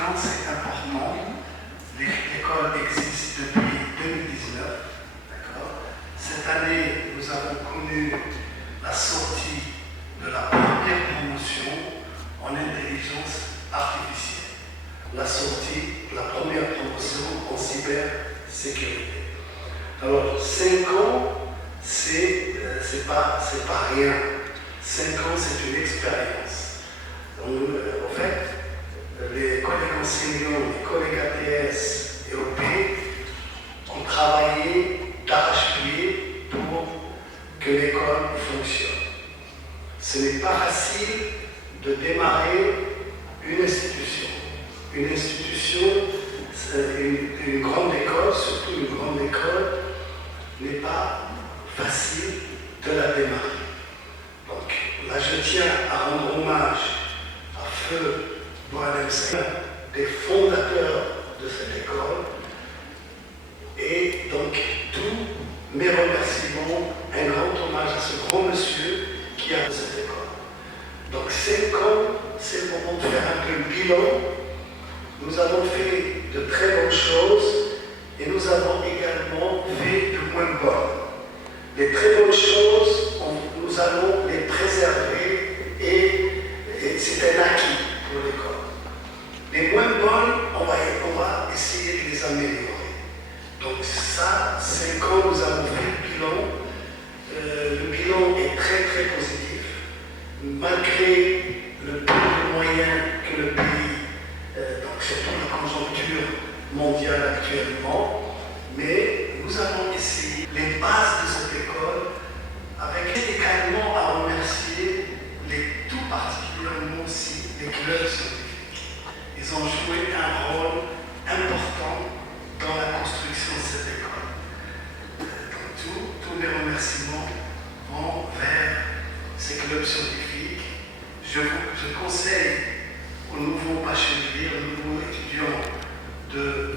ans, c'est important. L'école existe depuis 2019. Cette année, nous avons connu la sortie de la première promotion en intelligence artificielle. La sortie de la première promotion en cybersécurité. Alors, 5 ans, c'est pas rien. 5 ans, c'est une expérience. Donc, en fait, les collègues enseignants, les collègues ATS et OP ont travaillé d'arrache-pied pour que l'école fonctionne. Ce n'est pas facile de démarrer une institution. Une institution, une grande école, surtout une grande école, n'est pas facile de la démarrer. Donc là, je tiens à rendre hommage à Feu Boalem, des fondateurs de cette école, et donc tous mes remerciements, un grand hommage à ce grand monsieur qui a de cette école. Donc 5 ans, c'est le moment de faire un peu le bilan. Nous avons fait de très bonnes choses et nous avons également fait de moins bonnes. Les très bonnes choses, nous allons les préserver et c'est un acquis pour l'école. Les moins bonnes, on va essayer de les améliorer. Donc ça, 5 ans, nous avons fait le bilan. Le bilan est très très positif. Malgré le peu de moyens que le pays, donc surtout la conjoncture mondiale actuellement, mais nous avons essayé les bases de cette école avec également à remercier tout particulièrement aussi les clubs scientifiques. Ils ont joué un rôle important dans la construction de cette école. Donc tous les remerciements vont vers ces clubs scientifiques. Je conseille aux nouveaux bacheliers, aux nouveaux étudiants de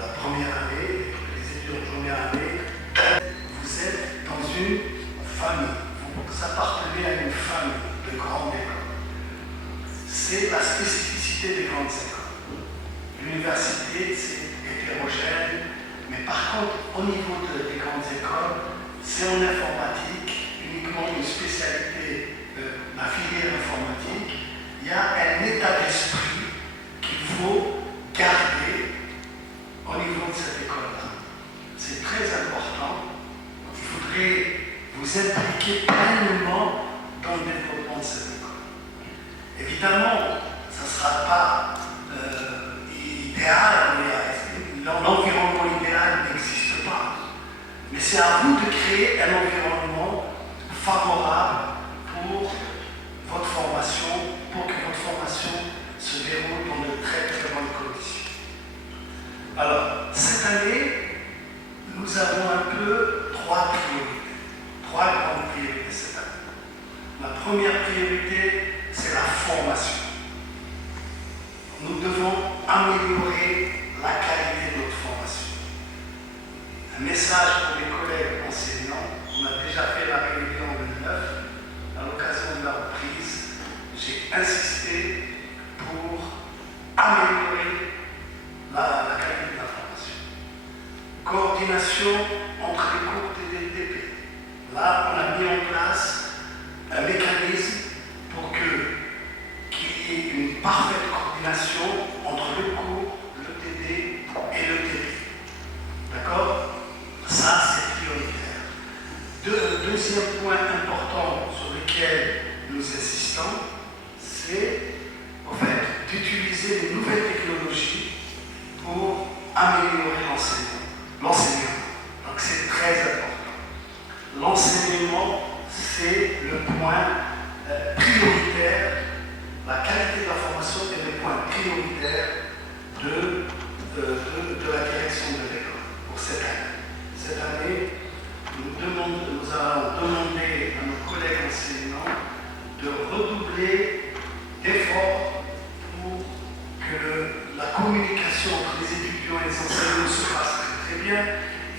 la première année, les étudiants de première année, vous êtes dans une famille, vous appartenez à une famille de grandes écoles. C'est la spécificité des grandes écoles. L'université, c'est hétérogène, mais par contre, au niveau des grandes écoles, c'est en informatique, uniquement une spécialité, la filière informatique. Il y a un état d'esprit qu'il faut garder au niveau de cette école-là. C'est très important. Il faudrait vous impliquer pleinement dans le développement de cette école. Évidemment, ça ne sera pas idéal, l'environnement idéal n'existe pas. Mais c'est à vous de créer un environnement favorable pour votre formation, pour que votre formation se déroule dans de très très bonnes conditions. Alors, cette année, nous avons un peu 3 priorités, 3 grandes priorités cette année. La première priorité, c'est la formation. Nous devons améliorer la qualité de notre formation. Un message pour les collègues enseignants. On a déjà fait la réunion le 9. À l'occasion de la reprise, j'ai insisté pour améliorer la qualité de la formation. Coordination entre les cours TDP. Là, on a mis en place un mécanisme pour qu'il y ait une parfaite coordination entre le cours, le TD et le TD. D'accord? Ça, c'est prioritaire. Deuxième point important sur lequel nous insistons, c'est en fait d'utiliser les nouvelles technologies pour améliorer l'enseignement. Donc c'est très important. L'enseignement, c'est le point prioritaire. La qualité de la formation est le point prioritaire de la direction de l'école pour cette année. Cette année, nous allons demander à nos collègues enseignants de redoubler d'efforts pour que la communication entre les étudiants et les enseignants se fasse très bien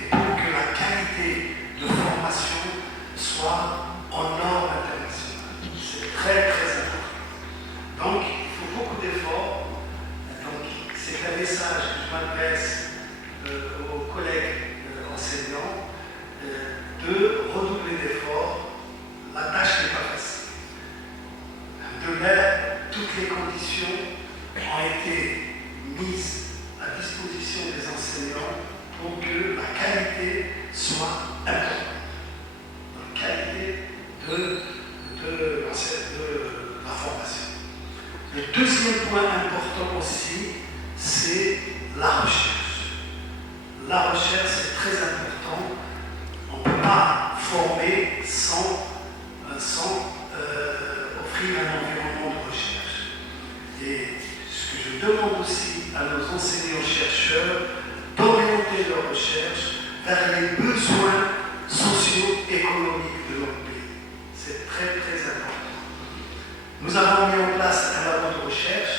et pour que la qualité de formation soit en norme internationale. C'est très très important. Donc, il faut beaucoup d'efforts. m'adresse aux collègues enseignants de redoubler d'efforts. La tâche n'est pas facile. De là, toutes les conditions ont été mises à disposition des enseignants pour que la qualité soit importante. La qualité de la formation. Le deuxième point important aussi, c'est la recherche. La recherche, c'est très important. On ne peut pas former sans offrir un environnement de recherche. Et ce que je demande aussi à nos enseignants-chercheurs, d'orienter leur recherche vers les besoins socio-économiques de notre pays. C'est très très important. Nous avons mis en place un labo de recherche,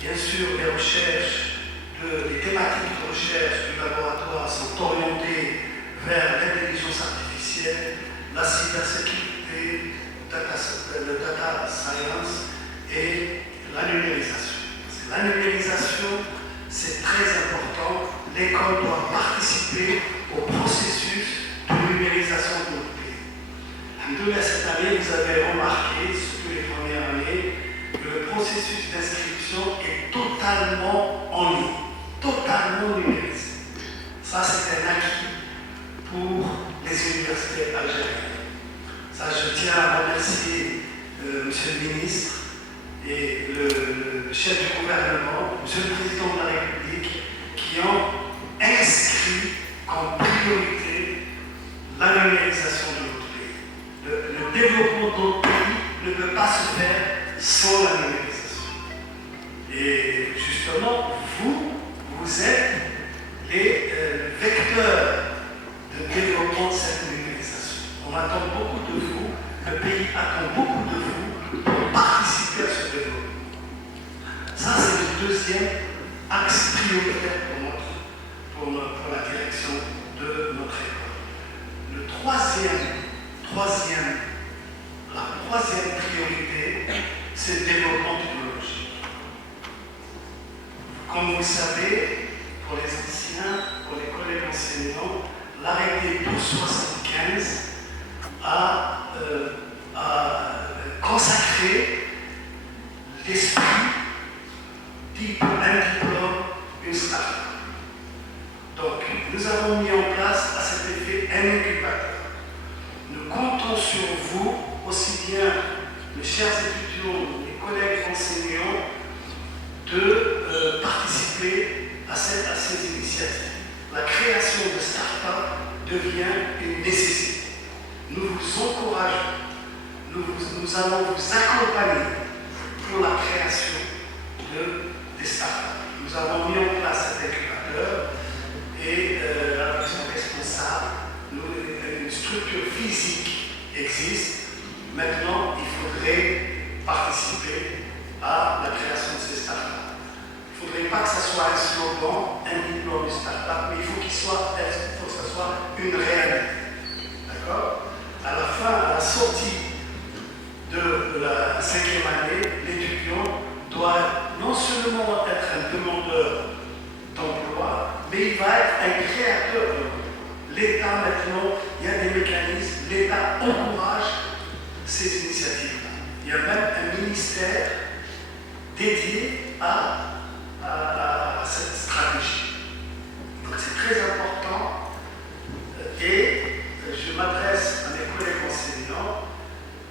bien sûr les recherches, les thématiques de recherche du laboratoire sont orientées vers l'intelligence artificielle, la cybersécurité, le data science et la numérisation. La numérisation, c'est très important. L'école doit participer au processus de numérisation de notre pays. Alhamdoulilah, cette année, vous avez remarqué, surtout les premières années, que le processus d'inscription est totalement en ligne, totalement numérisé. Ça, c'est un acquis pour les universités algériennes. Ça, je tiens à remercier Monsieur le ministre et le chef du gouvernement, Monsieur le Président de la République, qui ont inscrit comme priorité la numérisation de notre pays. Le développement de notre pays ne peut pas se faire sans la numérisation. Et justement, vous êtes les vecteurs de développement de cette numérisation. On attend beaucoup de vous, le pays attend beaucoup de vous pour participer à ce développement. Ça, c'est le deuxième axe prioritaire pour la direction de notre école. La troisième priorité, c'est le développement technologique. Comme vous le savez, pour les anciens, pour les collègues enseignants, l'arrêté 1275 a consacré l'esprit un diplôme, une start-up. Donc, nous avons mis en place à cet effet un incubateur. Nous comptons sur vous, aussi bien les chers étudiants, les collègues enseignants, de participer à ces initiatives. La création de start-up devient une nécessité. Nous vous encourageons, nous allons vous accompagner pour la création des start-up. Nous avons mis en place cet incubateur et avec son responsable, une structure physique existe. Maintenant, il faudrait participer à la création de ces start-up. Il ne faudrait pas que ce soit un slogan, un diplôme de start-up, mais il faut que ce soit une réalité. D'accord? À la fin, à la sortie de la 5e année, l'étudiant doit non seulement être un demandeur d'emploi, mais il va être un créateur d'emploi. L'État, maintenant, il y a des mécanismes, l'État encourage ces initiatives-là. Il y a même un ministère dédié à cette stratégie. Donc c'est très important et je m'adresse à mes collègues enseignants.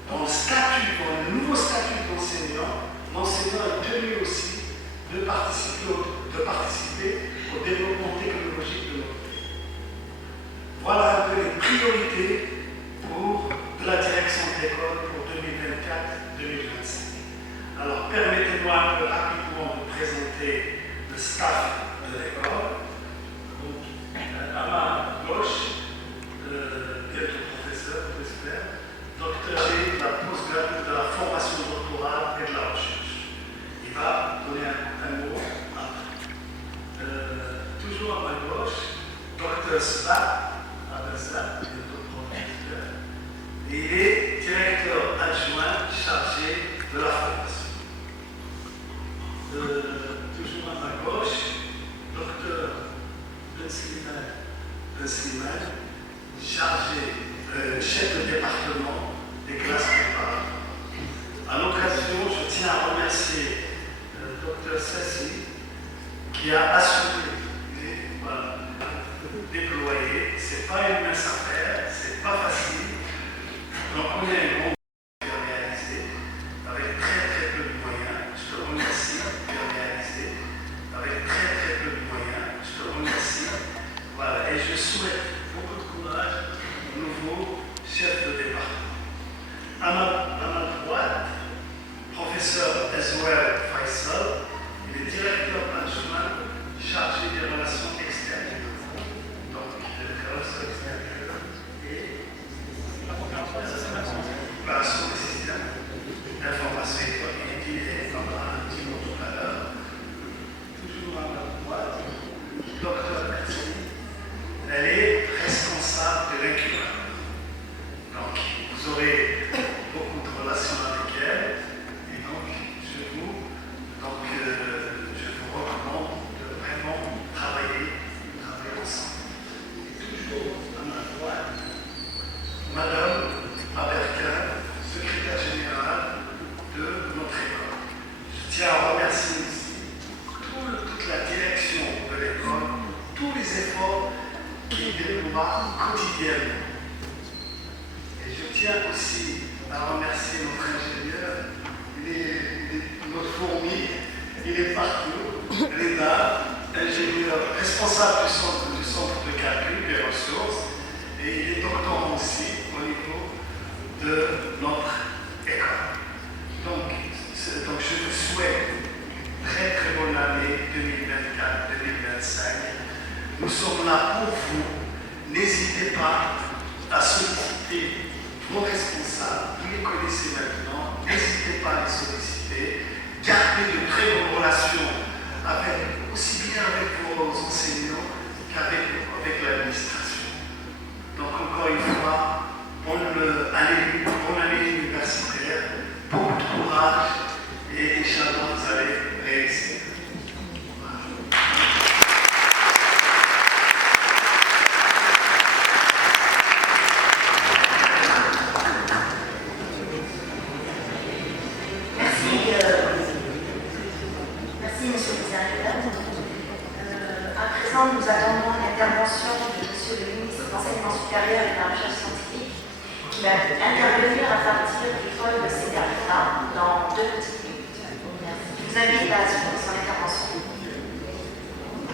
Dans le nouveau statut d'enseignant, l'enseignant est tenu aussi de participer au développement technologique de notre pays. Voilà un peu les priorités pour la direction de l'école pour 2024-2025. Alors permettez-moi un peu rapidement de présenter le staff de l'école. À ma gauche, bientôt professeur, j'espère, docteur de la postgrad, de la formation doctorale et de la recherche. Il va donner un mot après. Toujours à ma gauche, docteur Sba Abazza, bientôt professeur. Et il est directeur adjoint chargé de la formation. Toujours à ma gauche, celle-ci qui a assuré et voilà, déployé. C'est pas une mince affaire, c'est pas facile. Donc on est un bon réalisé avec très peu de moyens. Je te remercie de réaliser avec très peu de moyens. Je te remercie. Voilà, et je souhaite beaucoup de courage au nouveau chef de département. À ma droite, professeur Ezouel Faisal, il est directeur adjoint chargé des relations extérieures. Donc, les relations extérieures et relations des systèmes d'information et qui est comme un petit mot tout à l'heure. Toujours à ma droite, docteur Merci. Elle est responsable de l'incubateur. Donc, vous aurez beaucoup de relations avec elle. Et donc, je vous recommande de vraiment travailler ensemble. Et toujours à ma droite, Madame Aberkin, secrétaire générale de notre école. Je tiens à remercier aussi toute la direction de l'école, tous les efforts qui déploient quotidiennement. Et je tiens aussi à remercier notre ingénieur, notre fourmi, il est partout, Léna, ingénieur responsable du centre de calcul des ressources, et il est doctorant aussi au niveau de notre école. Donc je vous souhaite une très bonne année 2024-2025. Nous sommes là pour vous. N'hésitez pas à solliciter vos responsables. Vous les connaissez maintenant. N'hésitez pas à les solliciter. Gardez de très bonnes relations aussi bien avec vos enseignants qu'avec l'administration. Donc encore une fois, bonne année universitaire, beaucoup de courage et Inch'Allah, vous allez réussir. Nous attendons l'intervention de Monsieur le ministre de l'Enseignement supérieur et de la Recherche scientifique qui va intervenir à partir du pôle de CEDARTA dans 2 petites minutes. Je vous invite à